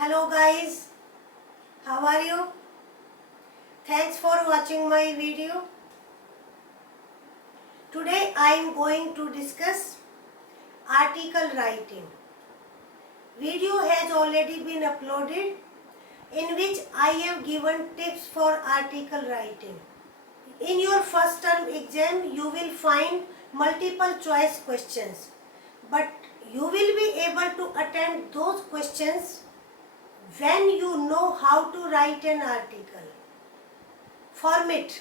Hello guys, how are you? Thanks for watching my video. Today I am going to discuss article writing. Video has already been uploaded in which I have given tips for article writing. In your first term exam you will find multiple choice questions, but you will be able to attempt those questions when you know how to write an article. Format.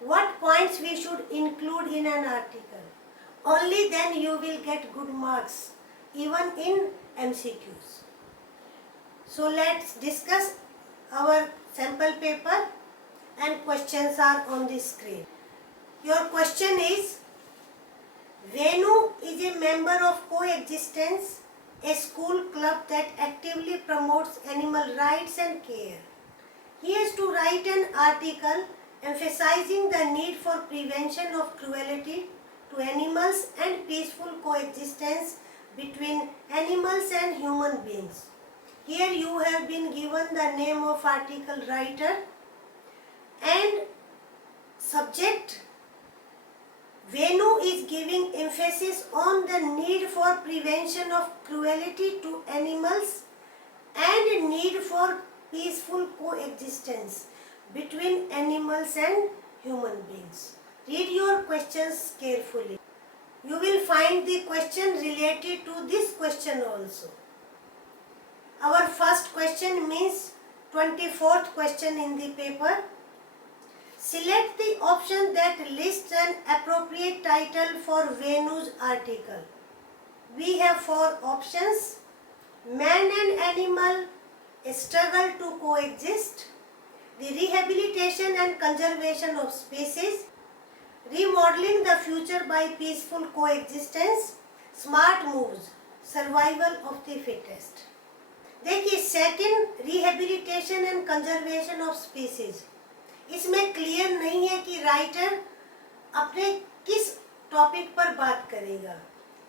What points we should include in an article. Only then you will get good marks even in MCQs. So let's discuss our sample paper and questions are on the screen. Your question is, Venu is a member of Coexistence, a school club that actively promotes animal rights and care. He has to write an article emphasizing the need for prevention of cruelty to animals and peaceful coexistence between animals and human beings. Here you have been given the name of article writer and subject. Venu is giving emphasis on the need for prevention of cruelty to animals and need for peaceful coexistence between animals and human beings. Read your questions carefully. You will find the question related to this question also. Our first question means 24th question in the paper. Select the option that lists an appropriate title for Venu's article. We have 4 options: Man and Animal, a Struggle to Coexist, the Rehabilitation and Conservation of Species, Remodeling the Future by Peaceful Coexistence, Smart Moves, Survival of the Fittest. देखिए, second rehabilitation and conservation of species, इसमें clear नहीं है कि writer अपने किस topic पर बात करेगा.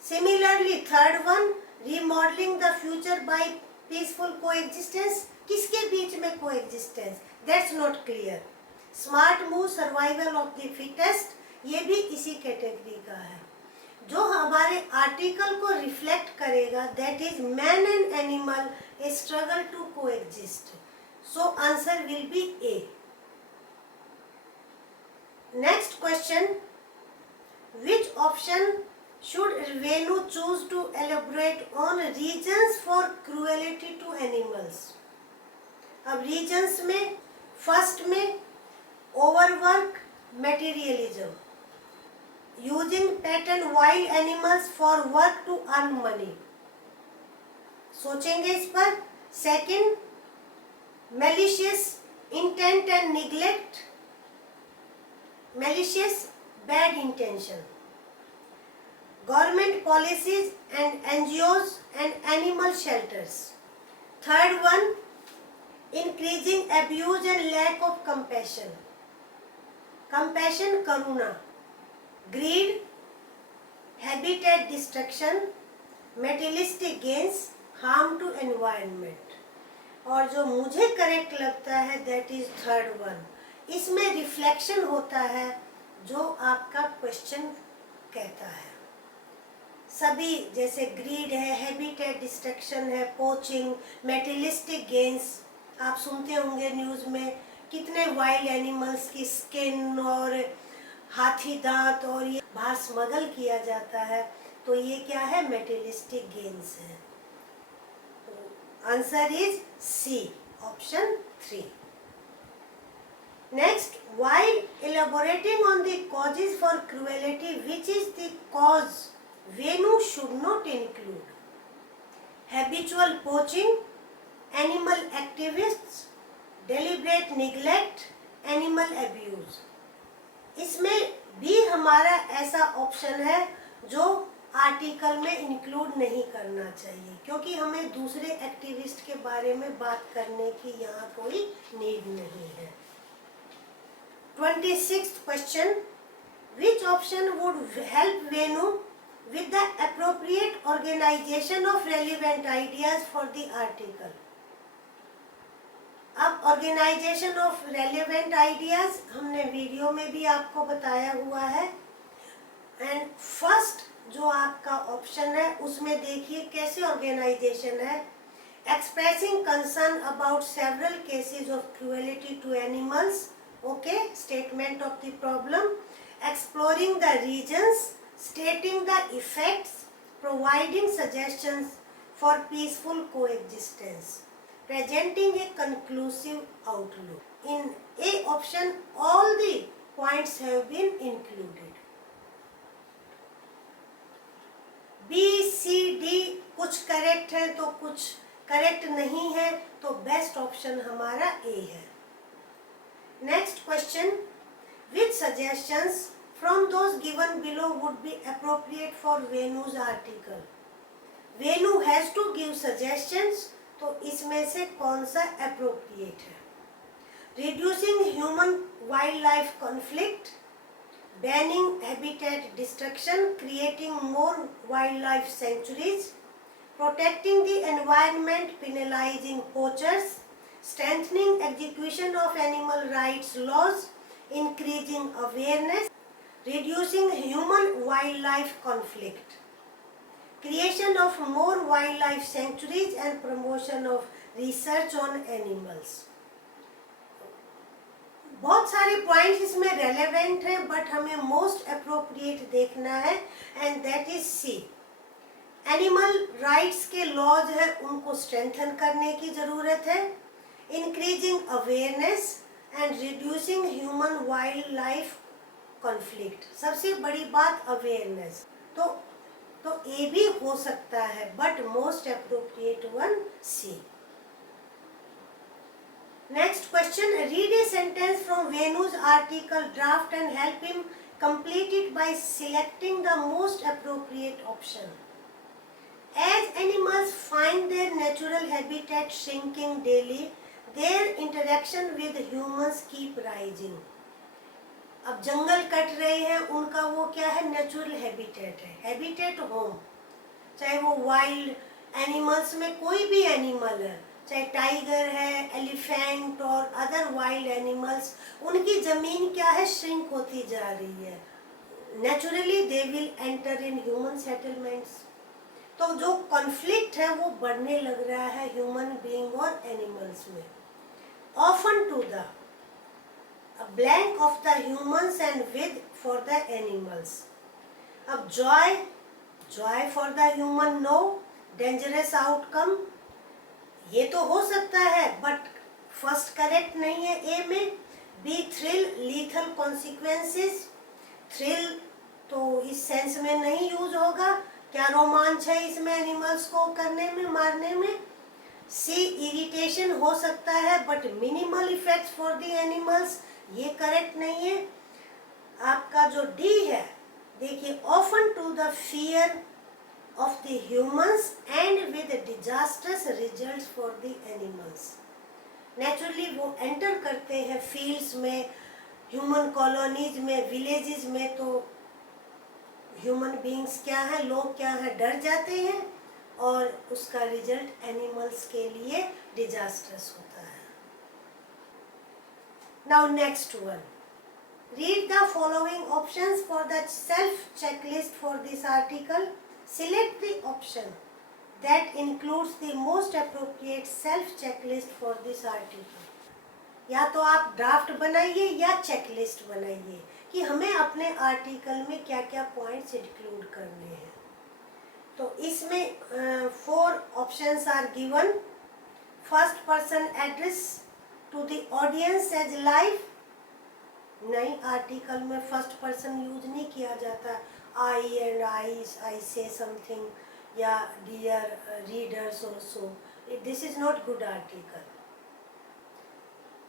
Similarly third one, remodelling the future by peaceful coexistence, किसके बीच में coexistence, that's not clear. Smart move, survival of the fittest, ये भी इसी कैटेगरी का है. जो हमारे आर्टिकल को रिफ्लेक्ट करेगा that is man and animal, a struggle to coexist. So answer will be A. Next question, which option should Venu choose to elaborate on reasons for cruelty to animals? अब reasons में first में overwork, materialism, using pet and wild animals for work to earn money. सोचेंगे इस पर. Second, malicious intent and neglect, malicious bad intention, government policies and NGOs and animal shelters. Third one, increasing abuse and lack of compassion, compassion, karuna, greed, habitat destruction, materialistic gains, harm to environment. और जो मुझे correct लगता है that is third one. इसमें reflection होता है जो आपका क्वेश्चन कहता है. सभी जैसे ग्रीड है, हैबिटेट डिस्ट्रक्शन है, पोचिंग, मेटेरियलिस्टिक गेन्स. आप सुनते होंगे न्यूज़ में कितने वाइल्ड एनिमल्स की स्किन और हाथी दांत और ये बाहर स्मगल किया जाता है. तो ये क्या है, मेटेरियलिस्टिक गेन्स है. Answer is C, option 3. Next, while elaborating on the causes for cruelty, which is the cause Venu should not include? Habitual poaching, animal activists, deliberate neglect, animal abuse. इसमें भी हमारा ऐसा ऑप्शन है जो article में include नहीं करना चाहिए, क्योंकि हमें दूसरे एक्टिविस्ट के बारे में बात करने की यहाँ कोई नीड नहीं है. 26th question, which option would help Venu with the appropriate organization of relevant ideas for the article? अब ऑर्गेनाइजेशन ऑफ रेलेवेंट आइडियाज हमने वीडियो में भी आपको बताया हुआ है। एंड फर्स्ट जो आपका ऑप्शन है उसमें देखिए कैसे ऑर्गेनाइजेशन है। Expressing concern about several cases of cruelty to animals, okay, statement of the problem, exploring the reasons, stating the effects, providing suggestions for peaceful coexistence, presenting a conclusive outlook. In A option, all the points have been included. B, C, D कुछ correct है तो कुछ correct नहीं है, तो best option हमारा A है। Next question, which suggestions from those given below would be appropriate for Venu's article? Venu has to give suggestions, तो इसमें से कौन सा अप्रोप्रिएट है? Reducing human wildlife conflict, banning habitat destruction, creating more wildlife sanctuaries, protecting the environment, penalising poachers, strengthening execution of animal rights laws, increasing awareness, reducing human wildlife conflict, creation of more wildlife sanctuaries and promotion of research on animals. बहुत सारे points इसमें relevant हैं, but हमें most appropriate देखना है and that is C. Animal rights के laws है उनको स्ट्रेंथन करने की जरूरत है, increasing awareness and reducing human wildlife conflict. सबसे बड़ी बात अवेयरनेस, तो ए भी हो सकता है, but most appropriate one C. Next question, read a sentence from Venu's article draft and help him complete it by selecting the most appropriate option. As animals find their natural habitat shrinking daily, their interaction with humans keep rising. अब जंगल कट रहे हैं, उनका वो क्या है, natural habitat है, हैबिटेट होम। चाहे वो वाइल्ड एनिमल्स में कोई भी एनिमल है, चाहे टाइगर है, एलिफेंट और अदर वाइल्ड एनिमल्स, उनकी जमीन क्या है, श्रिंक होती जा रही है। Naturally they will enter in human settlements. तो जो कॉन्फ्लिक्ट है वो बढ़ने लग रहा है ह्यूमन बीइंग और एनिमल्स में। Often to the a blank of the humans and with for the animals. अब joy for the human, no, dangerous outcome, ये तो हो सकता है बट फर्स्ट करेक्ट नहीं है ए में। B, thrill, lethal consequences, thrill तो इस सेंस में नहीं यूज होगा, क्या रोमांच है इसमें एनिमल्स को करने में, मारने में। सी, इरिटेशन हो सकता है but minimal effects for the animals, ये करेक्ट नहीं है। आपका जो डी है, देखिए, often to the fear of the humans and with disasters results for the animals. Naturally वो एंटर करते हैं फील्ड्स में, ह्यूमन कॉलोनीज में, विलेजेस में, तो ह्यूमन बीइंग्स क्या है, लोग क्या है, डर जाते हैं और उसका रिजल्ट एनिमल्स के लिए डिजास्टर्स होता है। Now next one. Read the following options for the self checklist for this article. Select the option that includes the most appropriate self checklist for this article. या तो आप ड्राफ्ट बनाइए या checklist बनाइए कि हमें अपने आर्टिकल में क्या क्या पॉइंट्स इंक्लूड करने हैं। तो इसमें 4 options are given. First person address to the audience as life, नहीं, आर्टिकल में फर्स्ट पर्सन यूज नहीं किया जाता। I and I say something या dear readers also, this is not good article.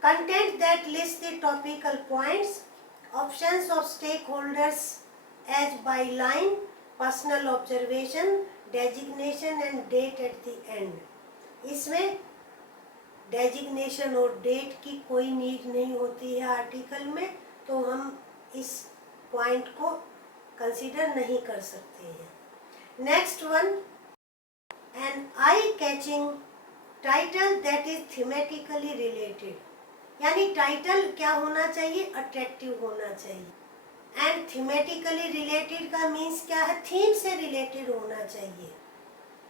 Content that list the topical points, options of stake holders as by line, personal observation, designation and date at the end. इसमें designation और date की कोई need नहीं होती है article में, तो हम इस पॉइंट को कंसीडर नहीं कर सकते हैं। Next one, an eye catching title that is thematically related, यानी टाइटल क्या होना चाहिए, अट्रैक्टिव होना चाहिए। एंड थीमेटिकली रिलेटेड का मीन्स क्या है, थीम से रिलेटेड होना चाहिए।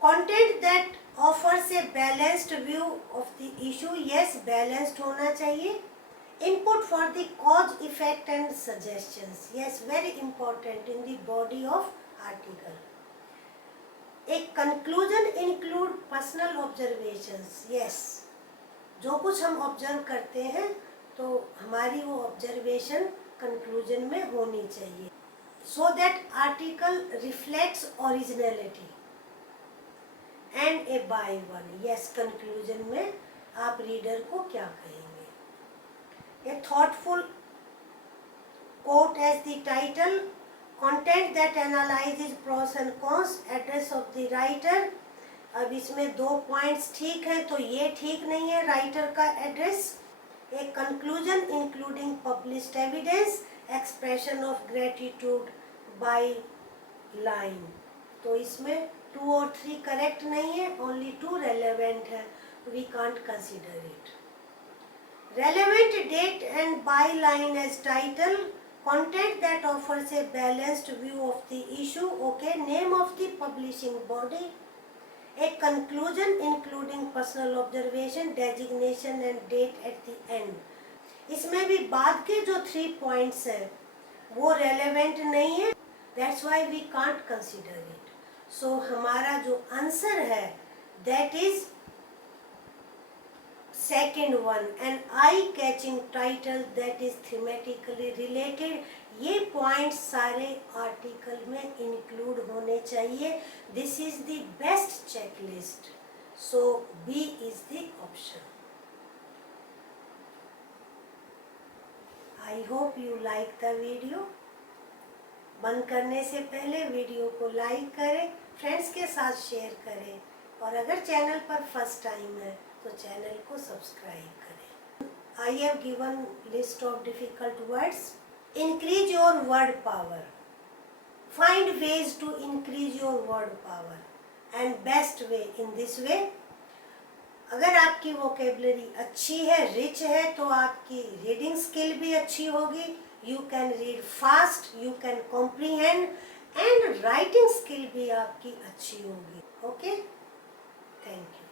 Content that offers a balanced view of the issue, yes balanced होना चाहिए। Input for the cause effect and suggestions, yes very important in the body of article. एक conclusion include personal observations, yes जो कुछ हम observe करते हैं तो हमारी वो ऑब्जर्वेशन कंक्लूजन में होनी चाहिए, so that article reflects originality and a by one, yes conclusion में आप रीडर को क्या कहेंगे। A thoughtful quote as the title, content that analyses pros and cons, address of the writer. अब इसमें 2 पॉइंट्स ठीक है तो ये ठीक नहीं है राइटर का address. A conclusion including published evidence, expression of gratitude by line, तो इसमें 2 और 3 करेक्ट नहीं है, ओनली 2 रेलेवेंट है, we can't consider it. Relevant date and by line as title, content that offers a balanced view of the issue, okay, name of the publishing body, a conclusion including personal observation, designation and date at the end। इसमें भी बाद के जो 3 points हैं वो relevant नहीं है, that's why we can't consider it. So हमारा जो आंसर है that is second one, an eye catching title that is thematically related. ये पॉइंट्स सारे आर्टिकल में इंक्लूड होने चाहिए। This is the best checklist, so B is the option. I hope you like the video. बंद करने से पहले video को लाइक करें, फ्रेंड्स के साथ शेयर करें, और अगर चैनल पर फर्स्ट टाइम है तो चैनल को सब्सक्राइब करें। I have given list of difficult words. Increase your word power, find ways to increase your word power and best way in this way. अगर आपकी वोकेबलरी अच्छी है, रिच है, तो आपकी रीडिंग स्किल भी अच्छी होगी। You can read fast, you can comprehend, and writing skill भी आपकी अच्छी होगी। Okay, thank you.